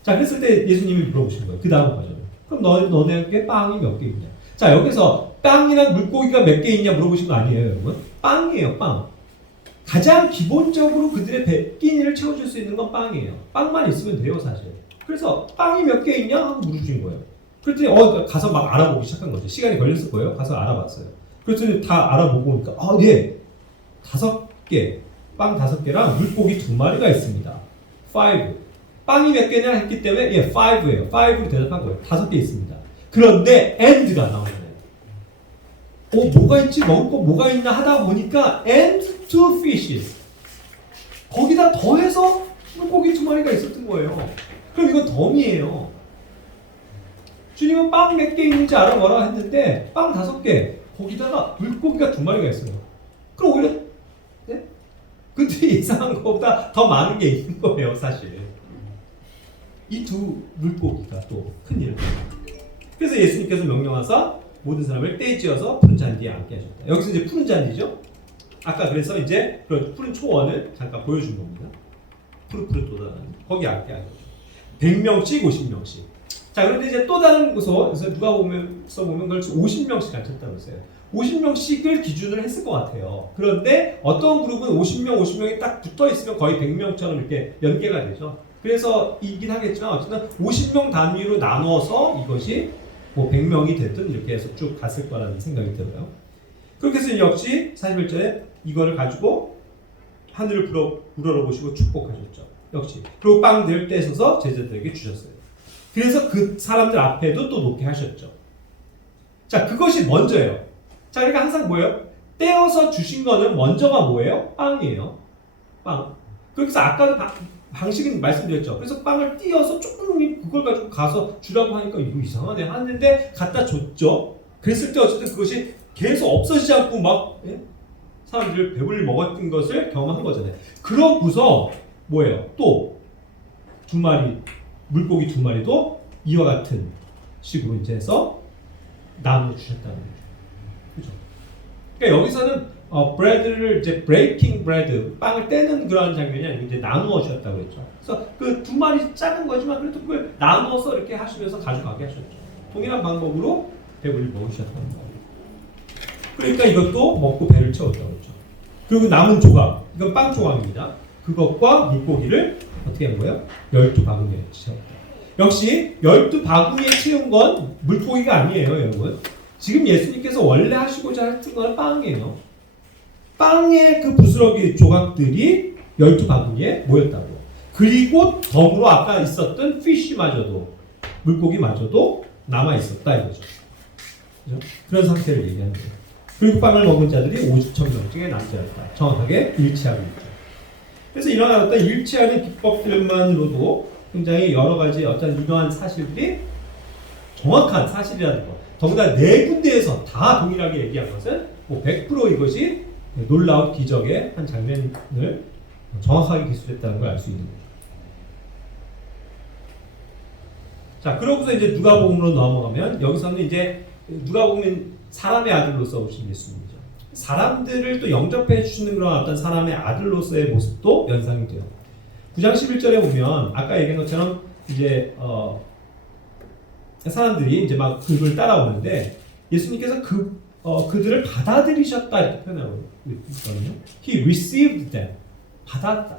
자, 그랬을 때 예수님이 물어보신 거예요. 그 다음 과정을. 그럼 너네에게 빵이 몇 개 있냐? 자, 여기서 빵이랑 물고기가 몇 개 있냐 물어보신 거 아니에요, 여러분? 빵이에요, 빵. 가장 기본적으로 그들의 끼니를 채워줄 수 있는 건 빵이에요. 빵만 있으면 돼요, 사실. 그래서 빵이 몇 개 있냐 하고 물어주신 거예요. 그랬더니 가서 막 알아보기 시작한 거죠. 시간이 걸렸을 거예요. 가서 알아봤어요. 그랬더니 다 알아보고 오니까 네, 5개, 빵 5개랑 물고기 2마리가 있습니다. 5. 빵이 몇 개냐 했기 때문에 5예요. 5로 대답한 거예요. 5개 있습니다. 그런데 and가 나오잖아요. 뭐가 있지? 먹을 거 뭐가 있나 하다 보니까 and 2 fishes. 거기다 더해서 물고기 2마리가 있었던 거예요. 그럼 이건 덤이에요. 주님은 빵 몇 개 있는지 알아보라 했는데 빵 5개, 거기다가 물고기가 2마리가 있어요. 그럼 오히려 그들이 예상한 것보다 더 많은 게 있는 거예요, 사실. 이 2 물고기가 또 큰일. 그래서 예수님께서 명령하사 모든 사람을 떼지어서 푸른 잔디에 앉게 하셨다. 여기서 이제 푸른 잔디죠. 아까 그래서 이제 그런 푸른 초원을 잠깐 보여준 겁니다. 푸릇푸릇 돋아나는 거기 앉게 하셨죠. 100명씩 50명씩. 자, 그런데 이제 또 다른 곳에서 누가 보면 그걸 50명씩 앉혔다고 했어요. 50명씩을 기준으로 했을 것 같아요. 그런데 어떤 그룹은 50명이 딱 붙어 있으면 거의 100명처럼 이렇게 연계가 되죠. 그래서 이긴 하겠지만 어쨌든 50명 단위로 나눠서 이것이 뭐 100명이 됐든 이렇게 해서 쭉 갔을 거라는 생각이 들어요. 그렇게 해서 역시 41절에 이거를 가지고 하늘을 우러러보시고 축복하셨죠. 역시. 그리고 빵들 떼서서 제자들에게 주셨어요. 그래서 그 사람들 앞에도 또 놓게 하셨죠. 자, 그것이 먼저예요. 자, 그러니까 항상 뭐예요? 떼어서 주신 거는 먼저가 뭐예요? 빵이에요. 빵. 그래서 아까도 방식은 말씀드렸죠. 그래서 빵을 띄어서 조금 그걸 가지고 가서 주라고 하니까 이거 이상하네 하는데 갖다 줬죠. 그랬을 때 어쨌든 그것이 계속 없어지지 않고 막 사람들 배불리 먹었던 것을 경험한 거잖아요. 그러고서 뭐예요? 또 2마리 물고기 2마리도 이와 같은 식으로 이제 해서 나눠 주셨다는 거죠. 그죠? 그러니까 여기서는 브레드를 이제 breaking bread, 빵을 떼는 그런 장면이 아니고 이제 나누어 주셨다고 했죠. 그래서 그 2마리 작은 거지만 그래도 그걸 나눠서 이렇게 하시면서 가져가게 하셨죠. 동일한 방법으로 배불리 먹으셨다는 거예요. 그러니까 이것도 먹고 배를 채웠다고 했죠. 그리고 남은 조각, 이건 빵 조각입니다. 그것과 물고기를 어떻게 한 거예요? 12바구니에 채웠다. 역시 12바구니에 채운 건 물고기가 아니에요, 여러분. 지금 예수님께서 원래 하시고자 했던 건 빵이에요. 빵의 그 부스러기 조각들이 12바구니에 모였다고. 그리고 덤으로 아까 있었던 피쉬마저도, 물고기마저도 남아있었다 이거죠. 그죠? 그런 상태를 얘기하는 거예요. 그리고 빵을 먹은 자들이 50,000명쯤의 남자였다. 정확하게 일치하고 있죠. 그래서 이런 어떤 일치하는 기법들만으로도 굉장히 여러 가지 어떤 이러한 사실들이 정확한 사실이라는 것. 더구나 4군데에서 다 동일하게 얘기한 것은 뭐 100% 이것이 놀라운 기적의 한 장면을 정확하게 기술했다는 걸 알 수 있는 거죠. 자, 그러고서 이제 누가복음으로 넘어가면 여기서는 이제 누가복음은 사람의 아들로서 오신 예수님이죠. 사람들을 또 영접해 주시는 그런 어떤 사람의 아들로서의 모습도 연상이 돼요. 9장 11절에 보면 아까 얘기한 것처럼 이제 사람들이 이제 막 그걸 따라오는데 예수님께서 그들을 받아들이셨다 이렇게 표현하고 있거든요. He received them. 받았다.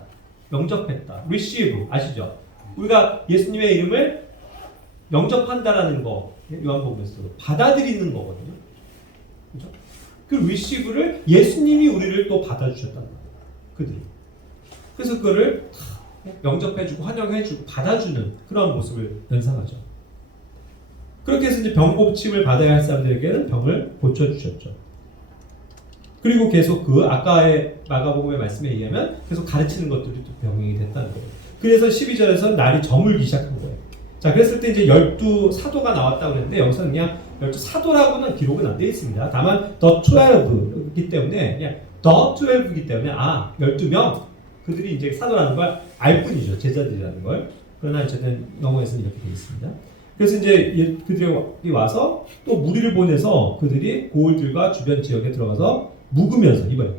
영접했다. receive 아시죠? 우리가 예수님의 이름을 영접한다라는 거 요한복음에서 받아들이는 거거든요. 그렇죠? 그 receive를 예수님이 우리를 또 받아주셨단 말이에요. 그들이. 그래서 그거를 영접해주고 환영해주고 받아주는 그런 모습을 연상하죠. 그렇게 해서 이제 병 고침을 받아야 할 사람들에게는 병을 고쳐주셨죠. 그리고 계속 그 아까의 마가복음의 말씀에 의하면 계속 가르치는 것들이 또 병행이 됐다는 거예요. 그래서 12절에서 날이 저물기 시작한 거예요. 자, 그랬을 때 이제 12사도가 나왔다고 그랬는데 여기서는 그냥 12사도라고는 기록은 안 되어 있습니다. 다만 The 12이기 때문에 그냥 The 12이기 때문에 12명 그들이 이제 사도라는 걸 알 뿐이죠. 제자들이라는 걸. 그러나 저는 영어에서는 이렇게 되어 있습니다. 그래서 이제 그들이 와서 또 무리를 보내서 그들이 고을들과 주변 지역에 들어가서 묵으면서 이번에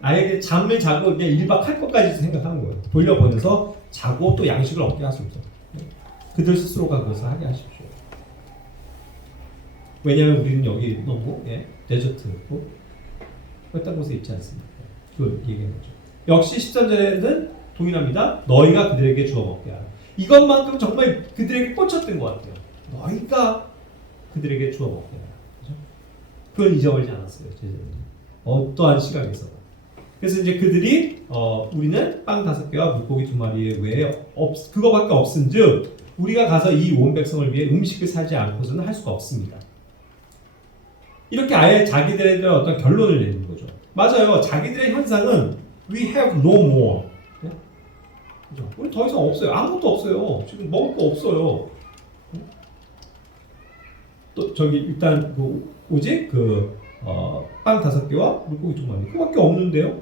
아예 잠을 자고 그냥 1박 할 것까지 생각하는 거예요. 돌려보내서 자고 또 양식을 얻게 하십시오. 그들 스스로가 그것을 하게 하십시오. 왜냐하면 우리는 여기 너무 데저트 그딴 곳에 있지 않습니까? 그걸 얘기한 거죠. 역시 13절에는 동일합니다. 너희가 그들에게 주어 먹게 하라. 이것만큼 정말 그들에게 꽂혔던 것 같아요. 너희가 그들에게 주어 먹게 하라. 그렇죠? 그걸 잊어버리지 않았어요. 제자들이. 어떠한 시각에서. 그래서 이제 그들이 우리는 빵 5개와 물고기 2마리 외에 그거밖에 없은즉 우리가 가서 이 온 백성을 위해 음식을 사지 않고서는 할 수가 없습니다. 이렇게 아예 자기들의 어떤 결론을 내는 거죠. 맞아요. 자기들의 현상은 we have no more. 네? 그죠? 우리 더 이상 없어요. 아무것도 없어요. 지금 먹을 거 없어요. 또 저기 일단 오직 빵 5개와 물고기 2마리 그밖에 없는데요.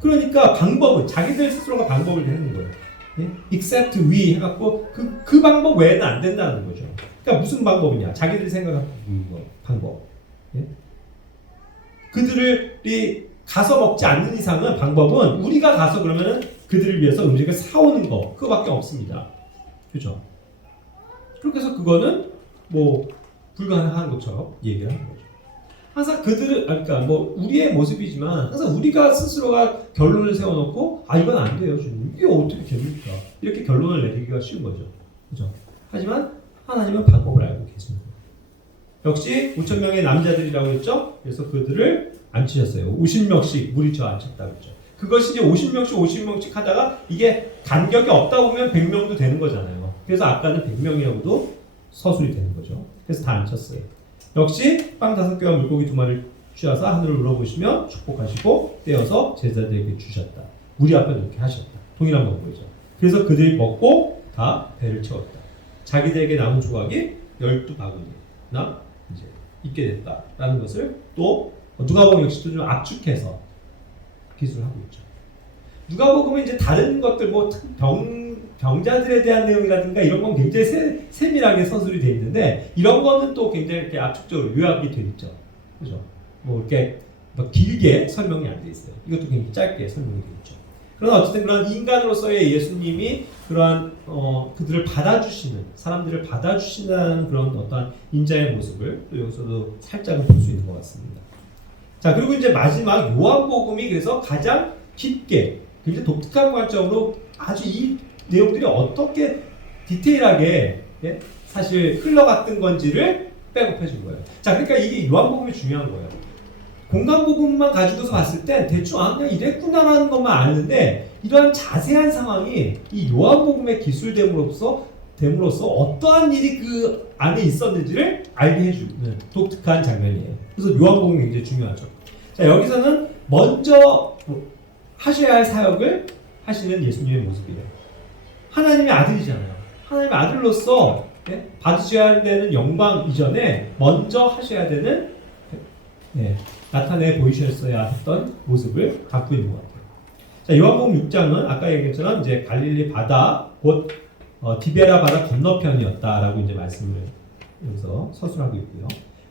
그러니까 방법은 자기들 스스로가 방법을 내는 거예요. 예? except we 해갖고 그 방법 외에는 안 된다는 거죠. 그러니까 무슨 방법이냐? 자기들이 생각하는 방법. 예? 그들이 가서 먹지 않는 이상은 방법은 우리가 가서 그러면은 그들을 위해서 음식을 사오는 거 그거밖에 없습니다. 그렇죠? 그렇게 해서 그거는 뭐 불가능한 것처럼 얘기를 하는 거죠. 항상 그들은 그러니까 뭐 우리의 모습이지만 항상 우리가 스스로가 결론을 세워놓고 이건 안 돼요. 주님. 이게 어떻게 됩니까? 이렇게 결론을 내리기가 쉬운 거죠. 그렇죠? 하지만 하나님은 방법을 알고 계십니다. 역시 5,000명의 남자들이라고 했죠. 그래서 그들을 앉히셨어요. 50명씩 무리 쳐 앉혔다고 했죠. 그것이 이제 50명씩 하다가 이게 간격이 없다 보면 100명도 되는 거잖아요. 그래서 아까는 100명이라고도 서술이 되는 거죠. 그래서 다 앉혔어요. 역시 빵 5개와 물고기 2마리를 취하사 하늘을 물어보시며 축복하시고 떼어서 제자들에게 주셨다. 우리 앞에 이렇게 하셨다. 동일한 방법이죠. 그래서 그들이 먹고 다 배를 채웠다. 자기들에게 남은 조각이 12바구니나 이제 있게 됐다라는 것을 또 누가복음 역시 또 좀 압축해서 기술을 하고 있죠. 누가복음은 이제 다른 것들 뭐 병자들에 대한 내용이라든가 이런 건 굉장히 세밀하게 서술이 되어 있는데 이런 거는 또 굉장히 이렇게 압축적으로 요약이 되어 있죠. 그죠? 뭐 이렇게 길게 설명이 안 되어 있어요. 이것도 굉장히 짧게 설명이 되어 있죠. 그러나 어쨌든 그런 인간으로서의 예수님이 그러한 그들을 받아주시는 사람들을 받아주신다는 그런 어떤 인자의 모습을 또 여기서도 살짝은 볼 수 있는 것 같습니다. 자, 그리고 이제 마지막 요한복음이 그래서 가장 깊게 굉장히 독특한 관점으로 아주 이 내용들이 어떻게 디테일하게 사실 흘러갔던 건지를 백업해 준 거예요. 자, 그러니까 이게 요한복음이 중요한 거예요. 공간복음만 가지고서 봤을 때 대충 그냥 이랬구나라는 것만 아는데 이러한 자세한 상황이 이 요한복음의 기술됨으로써 어떠한 일이 그 안에 있었는지를 알게 해주는 독특한 장면이에요. 그래서 요한복음이 굉장히 중요하죠. 자, 여기서는 먼저 하셔야 할 사역을 하시는 예수님의 모습이에요. 하나님의 아들이잖아요. 하나님의 아들로서 받으셔야 되는 영광 이전에 먼저 하셔야 되는 나타내 보이셨어야 했던 모습을 갖고 있는 것 같아요. 자, 요한복음 6장은 아까 얘기했처럼 이제 갈릴리 바다 곧 디베라 바다 건너편이었다라고 이제 말씀을 여기서 서술하고 있고요.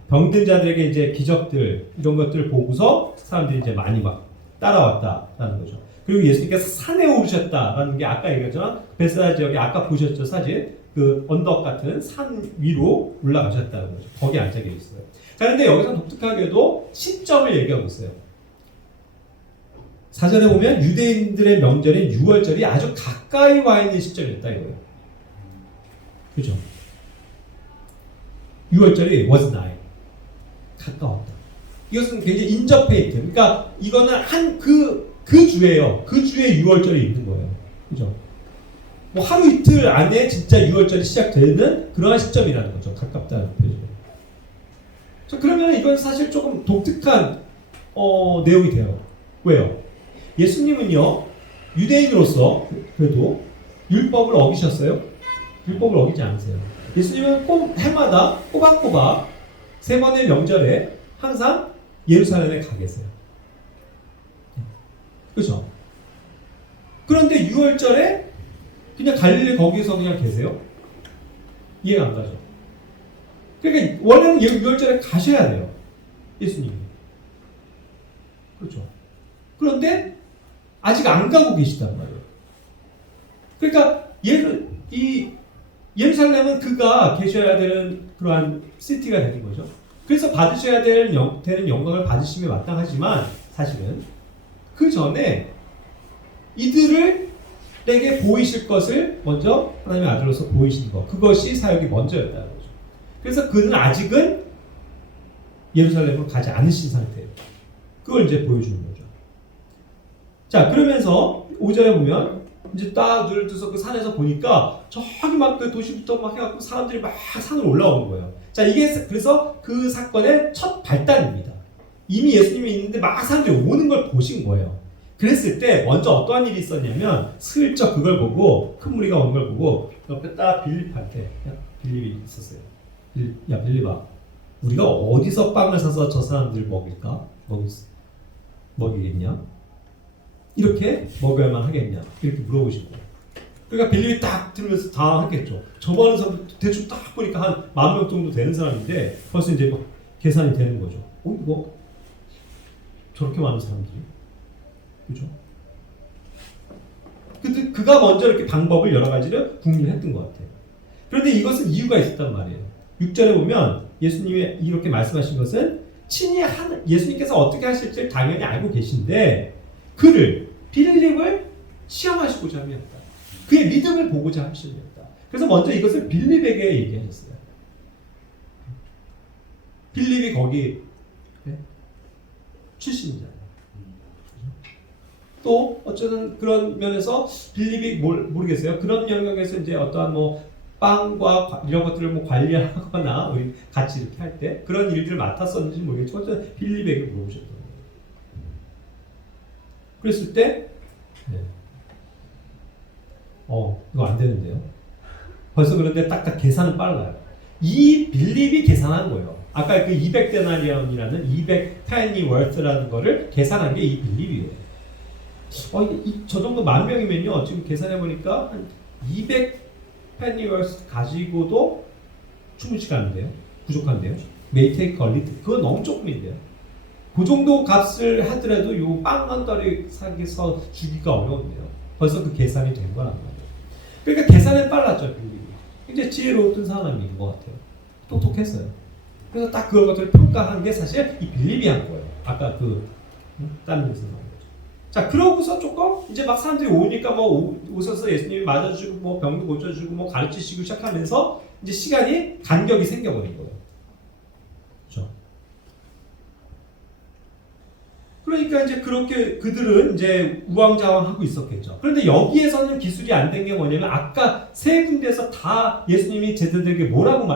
병든 자들에게 이제 기적들 이런 것들을 보고서 사람들이 이제 많이 막 따라왔다라는 거죠. 그리고 예수님께서 산에 오르셨다라는 게 아까 얘기했잖아. 베스다 지역에 아까 보셨죠 사진 그 언덕 같은 산 위로 올라가셨다는 거죠. 거기 앉아 계셨어요. 자, 그런데 여기서 독특하게도 시점을 얘기하고 있어요. 사전에 보면 유대인들의 명절인 6월절이 아주 가까이 와 있는 시점이었다 이거예요. 그죠? 6월절이 was nigh. 가까웠다. 이것은 굉장히 인접해 있죠. 그러니까 이거는 그 주에요. 그 주에 6월절이 있는 거예요. 그죠? 뭐 하루 이틀 안에 진짜 6월절이 시작되는 그러한 시점이라는 거죠. 가깝다는 표현. 자, 그러면 이건 사실 조금 독특한 내용이 돼요. 왜요? 예수님은요, 유대인으로서 그래도 율법을 어기셨어요? 율법을 어기지 않으세요. 예수님은 해마다 꼬박꼬박 3번의 명절에 항상 예루살렘에 가 계세요. 그렇죠? 그런데 6월절에 그냥 갈릴리 거기서 그냥 계세요? 이해가 안 가죠? 그러니까 원래는 6월절에 가셔야 돼요. 예수님이. 그렇죠? 그런데 아직 안 가고 계시단 말이에요. 그러니까 예루살렘은 그가 계셔야 되는 그러한 시티가 되는 거죠. 그래서 받으셔야 되는 영광을 받으심에 마땅하지만 사실은 그 전에 이들에게 보이실 것을 먼저 하나님의 아들로서 보이신 것, 그것이 사역이 먼저였다는 거죠. 그래서 그는 아직은 예루살렘으로 가지 않으신 상태예요. 그걸 이제 보여주는 거죠. 자, 그러면서 5절에 보면 이제 딱 눈을 뜨서 그 산에서 보니까 저기 막 그 도시부터 막 해갖고 사람들이 막 산으로 올라오는 거예요. 자, 이게 그래서 그 사건의 첫 발단입니다. 이미 예수님이 있는데 막 사람들이 오는 걸 보신 거예요. 그랬을 때 먼저 어떠한 일이 있었냐면 슬쩍 그걸 보고 큰 무리가 오는 걸 보고 옆에 딱 빌립한테, 빌립이 있었어요. 야, 빌립아, 우리가 어디서 빵을 사서 저 사람들 먹이겠냐? 이렇게 먹어야만 하겠냐? 이렇게 물어보시고. 그러니까 빌립이 딱 들으면서 당황했겠죠. 저 많은 사람 대충 딱 보니까 한 10,000명 정도 되는 사람인데 벌써 이제 막 계산이 되는 거죠. 이거 저렇게 많은 사람들이, 그죠? 근데 그가 먼저 이렇게 방법을 여러 가지를 궁리를 했던 것 같아요. 그런데 이것은 이유가 있었단 말이에요. 6절에 보면 예수님이 이렇게 말씀하신 것은 친히 예수님께서 어떻게 하실지 당연히 알고 계신데 빌립을 시험하시고자 하였다. 그의 믿음을 보고자 하시였다. 그래서 먼저 이것을 빌립에게 얘기하셨어요. 빌립이 거기 출신이잖아요. 또 어쩌든 그런 면에서 빌립이 모르겠어요. 그런 영역에서 이제 어떠한 뭐 빵과 이런 것들을 뭐 관리하거나 우리 같이 이렇게 할 때 그런 일들을 맡았었는지 모르겠지만 어쨌든 빌립에게 물어보셨던 거예요. 그랬을 때 이거 안 되는데요. 벌써 그런데 딱딱 계산은 빨라요. 이 빌립이 계산한 거예요. 아까 그 200데나리온이라는 200페니워스라는 거를 계산한 게 이 빌립이에요. 저 정도 10,000명이면요. 지금 계산해 보니까 한 200페니워스 가지고도 충분치가 않은데요. 부족한데요. May take a little. 그건 너무 조금인데요. 그 정도 값을 하더라도 요 빵 한 달에 사기서 주기가 어려운데요. 벌써 그 계산이 된 거란 말이에요. 그러니까 계산에 빨랐죠, 빌립이. 굉장히 지혜로웠던 사람인 것 같아요. 똑똑했어요. 그래서 딱 그것들을 평가한 게 사실 이 빌립이 한 거예요. 아까 다른 데서 나온 거죠. 자, 그러고서 조금 이제 막 사람들이 오니까 뭐 오셔서 예수님이 맞아주고 뭐 병도 고쳐주고 뭐 가르치시고 시작하면서 이제 시간이 간격이 생겨버린 거예요. 그렇죠? 그러니까 이제 그렇게 그들은 이제 우왕좌왕하고 있었겠죠. 그런데 여기에서는 기술이 안 된 게 뭐냐면 아까 세 군데에서 다 예수님이 제자들에게 뭐라고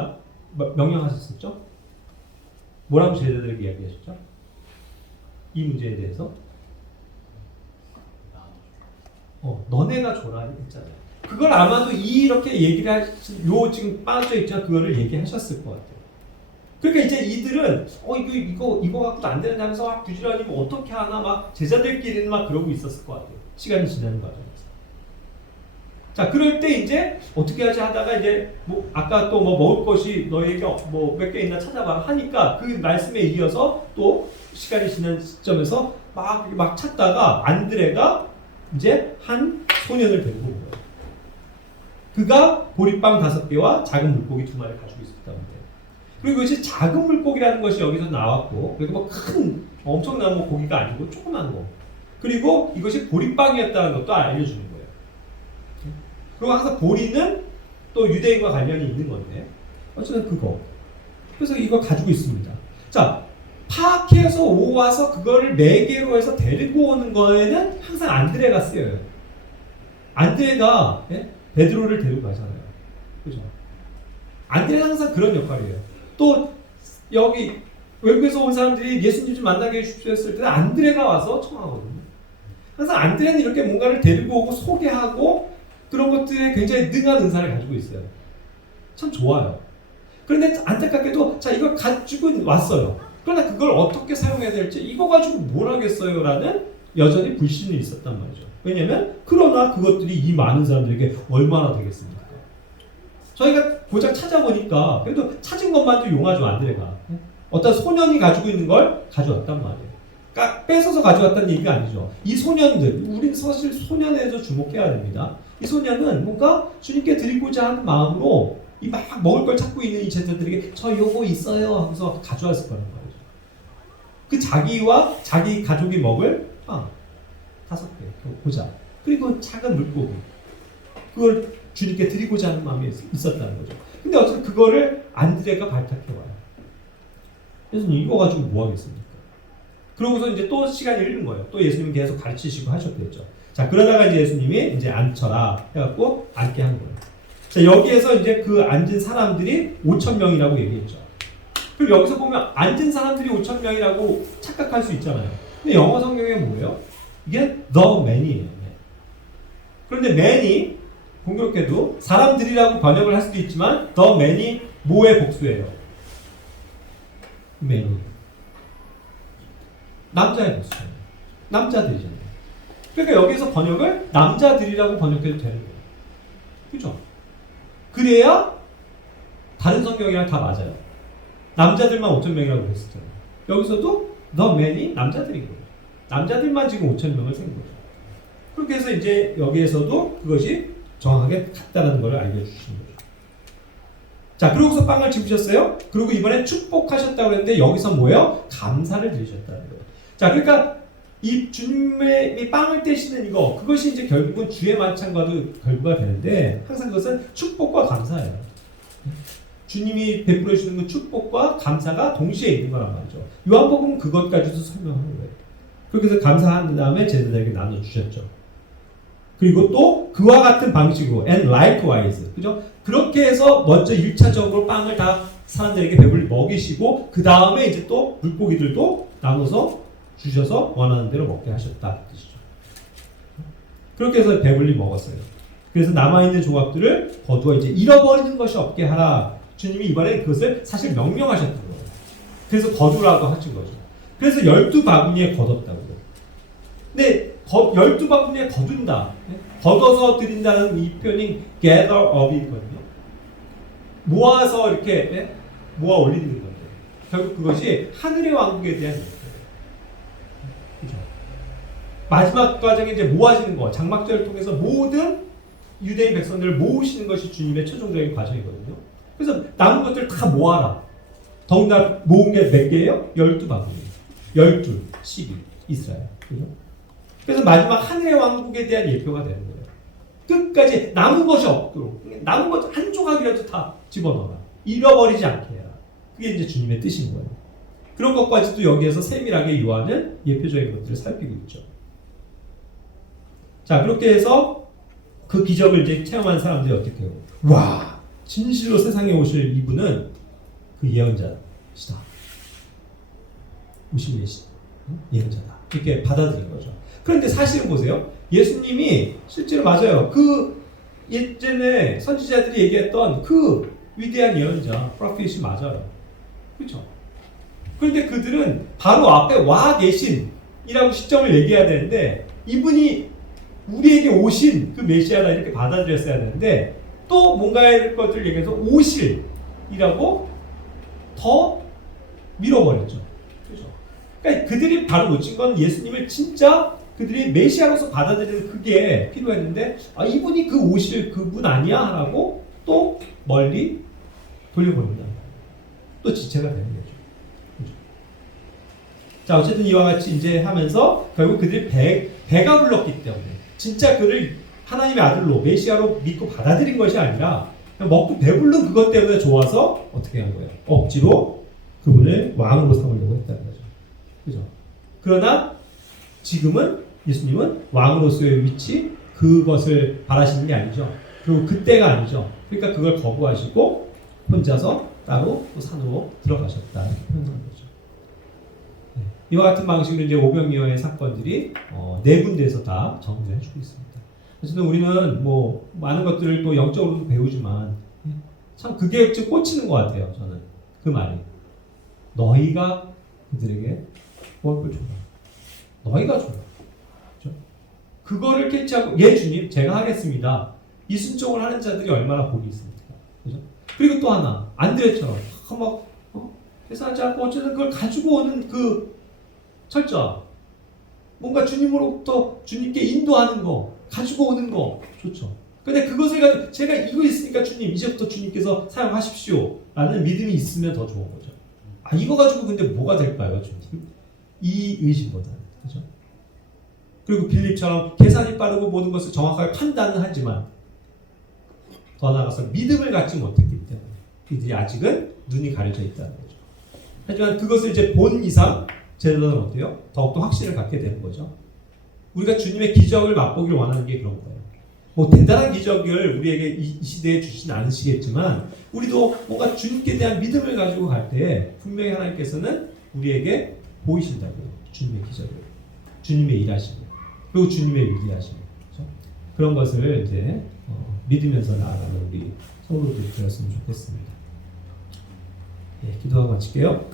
명령하셨었죠? 뭐라고 제자들에게 이야기하셨죠? 이 문제에 대해서 너네가 줘라 했잖아요. 그걸 아마도 이렇게 얘기를 지금 빠져 있잖아. 그거를 얘기하셨을 것 같아요. 그러니까 이제 이들은 이거 갖고도 안 되는다면서 부지런히 뭐 어떻게 하나 막 제자들끼리는 막 그러고 있었을 것 같아요. 시간이 지나는 과정에서. 자, 그럴 때 이제 어떻게 하지 하다가 이제 뭐 아까 또 뭐 먹을 것이 너에게 뭐 몇 개 있나 찾아봐 하니까 그 말씀에 이어서 또 시간이 지난 시점에서 막 찾다가 안드레가 이제 한 소년을 데리고 온 거예요. 그가 보리빵 5개와 작은 물고기 2마리를 가지고 있었다는데. 그리고 이것이 작은 물고기라는 것이 여기서 나왔고, 그리고 뭐 큰 엄청난 뭐 고기가 아니고 조그만 거. 그리고 이것이 보리빵이었다는 것도 알려주는 거예요. 그리고 항상 보리는 또 유대인과 관련이 있는 건데, 어쨌든 그거. 그래서 이걸 가지고 있습니다. 자, 파악해서 오와서 그거를 매개로 해서 데리고 오는 거에는 항상 안드레가 쓰여요. 안드레가 베드로를 데리고 가잖아요. 그죠? 안드레는 항상 그런 역할이에요. 또 여기 외국에서 온 사람들이 예수님 좀 만나게 해주십시오 했을 때 안드레가 와서 청하거든요. 항상 안드레는 이렇게 뭔가를 데리고 오고 소개하고 그런 것들에 굉장히 능한 은사를 가지고 있어요. 참 좋아요. 그런데 안타깝게도 자 이걸 가지고 왔어요. 그러나 그걸 어떻게 사용해야 될지 이거 가지고 뭘 하겠어요? 라는 여전히 불신이 있었단 말이죠. 왜냐면 그러나 그것들이 이 많은 사람들에게 얼마나 되겠습니까? 저희가 고작 찾아보니까 그래도 찾은 것만도 용하죠. 안드레가 어떤 소년이 가지고 있는 걸 가져왔단 말이에요. 그러니까 뺏어서 가져왔다는 얘기가 아니죠. 이 소년들, 우린 사실 소년에 대해서 주목해야 됩니다. 이 소년은 뭔가 주님께 드리고자 하는 마음으로 이 막 먹을 걸 찾고 있는 이 제자들에게 저 요거 있어요 하면서 가져왔을 거란 말이죠. 그 자기와 자기 가족이 먹을 빵 5개 고자 그리고 작은 물고기 그걸 주님께 드리고자 하는 마음이 있었다는 거죠. 근데 어쨌든 그거를 안드레가 발탁해와요. 그래서 이거 가지고 뭐 하겠습니까? 그러고서 이제 또 시간이 흐르는 거예요. 또 예수님이 계속 가르치시고 하셨겠죠. 자, 그러다가 이제 예수님이 이제 앉혀라 해갖고 앉게 한 거예요. 자, 여기에서 이제 그 앉은 사람들이 5,000명이라고 얘기했죠. 그리고 여기서 보면 앉은 사람들이 5,000명이라고 착각할 수 있잖아요. 근데 영어 성경에 뭐예요? 이게 the man이에요. 그런데 man이 공교롭게도 사람들이라고 번역을 할 수도 있지만 the man이 뭐의 복수예요? man이. 남자의 복수예요. 남자들이잖아요. 그러니까 여기서 번역을 남자들이라고 번역해도 되는 거예요. 그죠? 그래야 다른 성경이랑 다 맞아요. 남자들만 5,000명이라고 했었잖아요. 여기서도 the man이 남자들인 거예요. 남자들만 지금 5,000명을 센 거죠. 그렇게 해서 이제 여기에서도 그것이 정확하게 같다는 걸 알려주시는 거죠. 자, 그러고서 빵을 집으셨어요. 그리고 이번에 축복하셨다고 했는데 여기서 뭐예요? 감사를 드리셨다는 거예요. 자, 그러니까 이 주님의 이 빵을 떼시는 이거 그것이 이제 결국은 주의 만찬과도 결부가 되는데 항상 그것은 축복과 감사예요. 주님이 베풀어 주시는 그 축복과 감사가 동시에 있는 거란 말이죠. 요한복음은 그것까지도 설명하는 거예요. 그렇게 해서 감사한 다음에 제자들에게 나눠주셨죠. 그리고 또 그와 같은 방식으로 and likewise 그죠? 그렇게 해서 먼저 1차적으로 빵을 다 사람들에게 배불리 먹이시고 그 다음에 이제 또 물고기들도 나눠서 주셔서 원하는 대로 먹게 하셨다 뜻이죠. 그렇게 해서 배불리 먹었어요. 그래서 남아있는 조각들을 거두어 이제 잃어버리는 것이 없게 하라. 주님이 이번에 그것을 사실 명령하셨던 거예요. 그래서 거두라고 하신 거죠. 그래서 12바구니에 거뒀다고요. 근데 12바구니에 거둔다. 걷어서 드린다는 이 표현이 gather up이거든요. 모아서 이렇게 모아 올리는 건데 결국 그것이 하늘의 왕국에 대한 얘기예요. 그죠? 마지막 과정에 이제 모아지는 거, 장막절을 통해서 모든 유대인 백성들을 모으시는 것이 주님의 최종적인 과정이거든요. 그래서 남은 것들 다 모아라. 더군다나 모은 게 몇 개예요? 12바구니. 12, 12, 이스라엘. 그죠? 그래서 마지막 하늘의 왕국에 대한 예표가 되는 거예요. 끝까지 남은 것이 없도록 남은 것 한 조각이라도 다 집어넣어라. 잃어버리지 않게 해라. 그게 이제 주님의 뜻인 거예요. 그런 것까지도 여기에서 세밀하게 요한은 예표적인 것들을 살피고 있죠. 자, 그렇게 해서 그 기적을 이제 체험한 사람들이 어떻게 해요? 와, 진실로 세상에 오실 이분은 그 예언자시다. 오실 예언자다. 이렇게 받아들인 거죠. 그런데 사실은 보세요. 예수님이 실제로 맞아요. 그 예전에 선지자들이 얘기했던 그 위대한 예언자, 프로핏이 맞아요. 그렇죠? 그런데 그들은 바로 앞에 와 계신이라고 시점을 얘기해야 되는데 이분이 우리에게 오신 그 메시아다 이렇게 받아들였어야 되는데 또 뭔가의 것들을 얘기해서 오실이라고 더 밀어버렸죠. 그렇죠? 그러니까 그들이 바로 놓친 건 예수님을 진짜 그들이 메시아로서 받아들이는 그게 필요했는데 아, 이분이 그 오실 그분 아니야? 라고 또 멀리 돌려보낸다. 또 지체가 되는 거죠. 그렇죠? 자, 어쨌든 이와 같이 이제 하면서 결국 그들이 배가 불렀기 때문에 진짜 그를 하나님의 아들로 메시아로 믿고 받아들인 것이 아니라 먹고 배불른 그것 때문에 좋아서 어떻게 한 거예요? 억지로 그분을 왕으로 삼으려고 했다는 거죠. 그죠? 그러나 지금은 예수님은 왕으로서의 위치 그것을 바라시는 게 아니죠. 그리고 그때가 아니죠. 그러니까 그걸 거부하시고 혼자서 따로 또 산으로 들어가셨다 이렇게 표현하는 거죠. 네. 이와 같은 방식으로 이제 오병이어의 사건들이 네 군데에서 다 정리를 해주고 있습니다. 그래서 우리는 뭐 많은 것들을 또 영적으로도 배우지만 참 그게 좀 꽂히는 것 같아요. 저는 그 말이 너희가 그들에게 먹을 걸 줘라. 너희가 줘라. 그렇죠? 그거를 캐치하고 예 주님 제가 하겠습니다. 이 순종을 하는 자들이 얼마나 복이 있습니까? 그죠? 그리고 또 하나 안드레처럼 막 계산하지 않고 어쨌든 그걸 가지고 오는 그 철저 뭔가 주님으로부터 주님께 인도하는 거 가지고 오는 거 좋죠. 근데 그것을 가지고 제가 이거 있으니까 주님 이제부터 주님께서 사용하십시오 라는 믿음이 있으면 더 좋은 거죠. 아 이거 가지고 근데 뭐가 될까요 주님? 이 의심보다는 그죠? 그리고 빌립처럼 계산이 빠르고 모든 것을 정확하게 판단은 하지만 더 나아가서 믿음을 갖지 못했기 때문에 이들이 아직은 눈이 가려져 있다는 거죠. 하지만 그것을 이제 본 이상 제자들은 어때요? 더욱더 확신을 갖게 되는 거죠. 우리가 주님의 기적을 맛보기를 원하는 게 그런 거예요. 뭐 대단한 기적을 우리에게 이 시대에 주진 않으시겠지만 우리도 뭔가 주님께 대한 믿음을 가지고 갈 때 분명히 하나님께서는 우리에게 보이신다고요. 주님의 기적을, 주님의 일하심을, 그리고 주님의 위대하심을 그렇죠? 그런 것을 이제 믿으면서 나아가는 우리 성도들이 되었으면 좋겠습니다. 예, 기도하고 마칠게요.